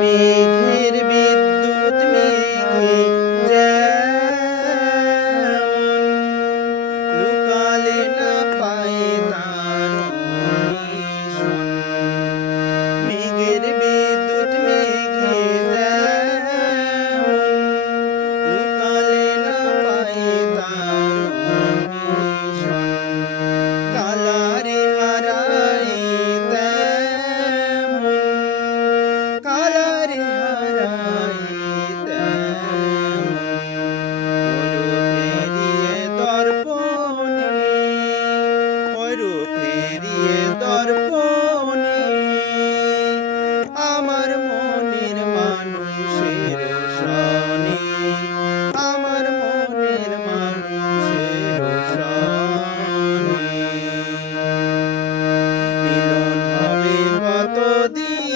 মেঘের বিদ্যুৎ মেঘে যেমন লুকালে না পায় তার নিশন। মেঘের বিদ্যুৎ মেঘে যেমন লুকালে না পায় তার নিশন। কালারে হারাই তেমন, কালারে হারাই তেমন ওরূপ ফেরিয়ে দর্পণে আমার মনের মানুষের সনে, আমার মনের মানুষের সনে। মিলন হবে কতদিন